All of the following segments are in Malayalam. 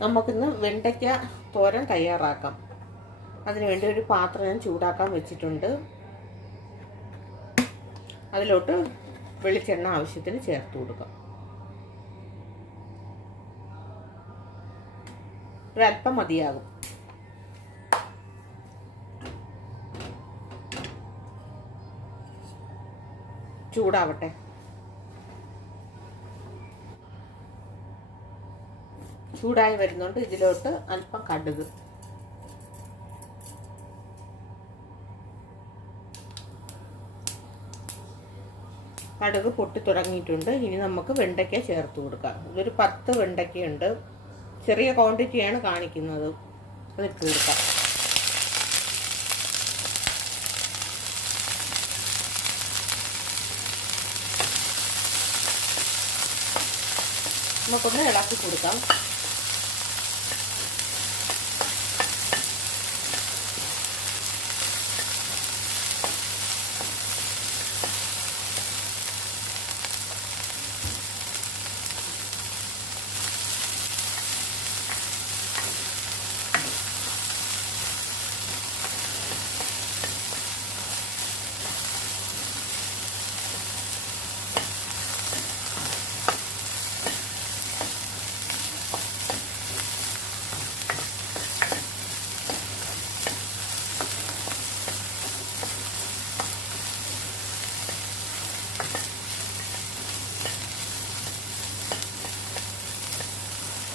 നമുക്കിന്ന് വെണ്ടയ്ക്ക തോരൻ തയ്യാറാക്കാം. അതിനുവേണ്ടി ഒരു പാത്രം ഞാൻ ചൂടാക്കാൻ വെച്ചിട്ടുണ്ട്. അതിലോട്ട് വെളിച്ചെണ്ണ ആവശ്യത്തിന് ചേർത്ത് കൊടുക്കാം. ഒരല്പം മതിയാകും. ചൂടാവട്ടെ. ചൂടായി വരുന്നുണ്ട്. ഇതിലോട്ട് അല്പം കടുക്. കടുക് പൊട്ടി തുടങ്ങിയിട്ടുണ്ട്. ഇനി നമുക്ക് വെണ്ടയ്ക്ക ചേർത്ത് കൊടുക്കാം. ഇതൊരു പത്ത് വെണ്ടയ്ക്കയുണ്ട്. ചെറിയ ക്വാണ്ടിറ്റിയാണ് കാണിക്കുന്നത്. അതിട്ട് കൊടുക്കാം. നമുക്കൊന്ന് ഇളക്കി കൊടുക്കാം.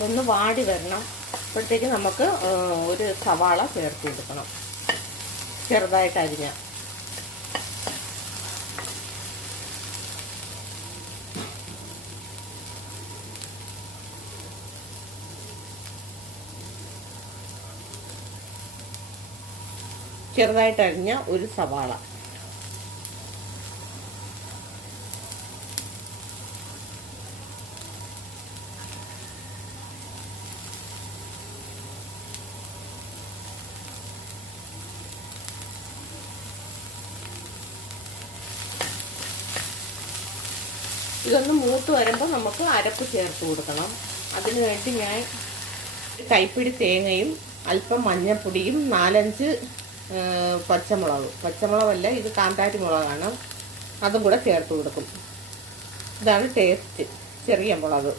ഒന്ന് വാടി വരണം. അപ്പോഴത്തേക്ക് നമുക്ക് ഒരു സവാള ചേർത്ത് കൊടുക്കണം. ചെറുതായിട്ട് അരിഞ്ഞ. ചെറുതായിട്ട് അരിഞ്ഞ ഒരു സവാള. ഇതൊന്ന് മൂത്ത് വരുമ്പോൾ നമുക്ക് അരപ്പ് ചേർത്ത് കൊടുക്കണം. അതിന് വേണ്ടി ഞാൻ ഒരു കൈപ്പിടി തേങ്ങയും അല്പം മഞ്ഞൾപ്പൊടിയും നാലഞ്ച് പച്ചമുളക്. പച്ചമുളകല്ല ഇത് കാന്താരി മുളകാണ്. അതും കൂടെ ചേർത്ത് കൊടുക്കും. ഇതാണ് ടേസ്റ്റ്. ചെറിയ മുളക്.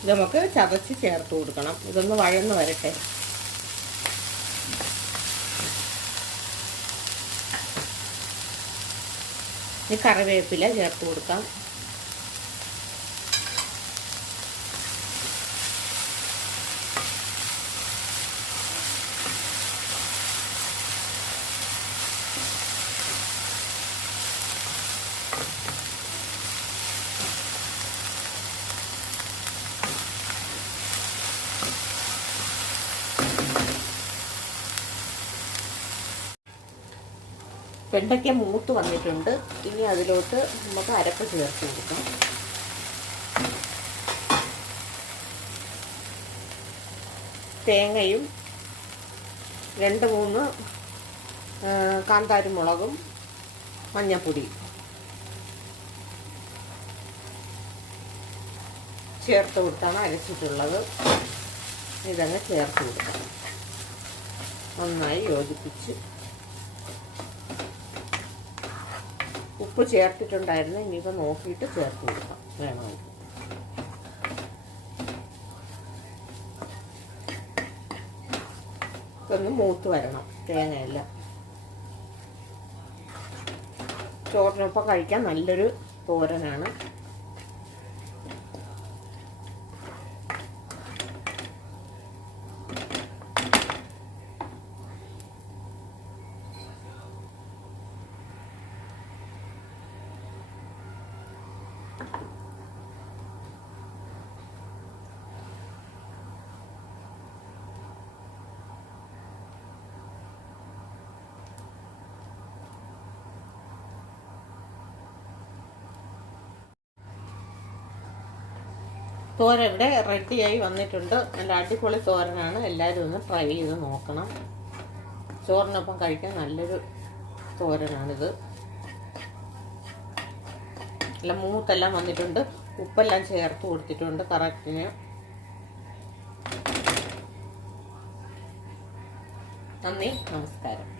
ഇത് നമുക്ക് ചതച്ച് ചേർത്ത് കൊടുക്കണം. ഇതൊന്ന് വഴന്ന് വരട്ടെ. ഇനി കറിവേപ്പില ചേർത്ത് കൊടുക്കാം. വെണ്ടയ്ക്ക മൂത്ത് വന്നിട്ടുണ്ട്. ഇനി അതിലോട്ട് നമുക്ക് അരപ്പ് ചേർത്ത് കൊടുക്കാം. തേങ്ങയും രണ്ട് മൂന്ന് കാന്താരി മുളകും മഞ്ഞപ്പൊടി ചേർത്ത് കൊടുത്താണ് അരച്ചിട്ടുള്ളത്. ഇതങ്ങ് ചേർത്ത് കൊടുക്കാം. നന്നായി യോജിപ്പിച്ച് ഉപ്പ് ചേർത്തിട്ടുണ്ടായിരുന്നു. ഇനിയിപ്പോൾ നോക്കിയിട്ട് ചേർത്ത് കൊടുക്കാം. വേണമെങ്കിൽ ഇതൊന്ന് മൂത്ത് വരണം തേങ്ങയെല്ലാം. ചോറിനൊപ്പം കഴിക്കാൻ നല്ലൊരു തോരനാണ്. തോരന്റെ ഇവിടെ റെഡിയായി വന്നിട്ടുണ്ട്. നല്ല അടിപൊളി തോരനാണ്. എല്ലാവരും ഒന്ന് ട്രൈ ചെയ്ത് നോക്കണം. ചോറിനൊപ്പം കഴിക്കാൻ നല്ലൊരു തോരനാണിത്. നല്ല മൂത്തെല്ലാം വന്നിട്ടുണ്ട്. ഉപ്പെല്ലാം ചേർത്ത് കൊടുത്തിട്ടുണ്ട് കറക്റ്റിന്. നന്ദി നമസ്കാരം.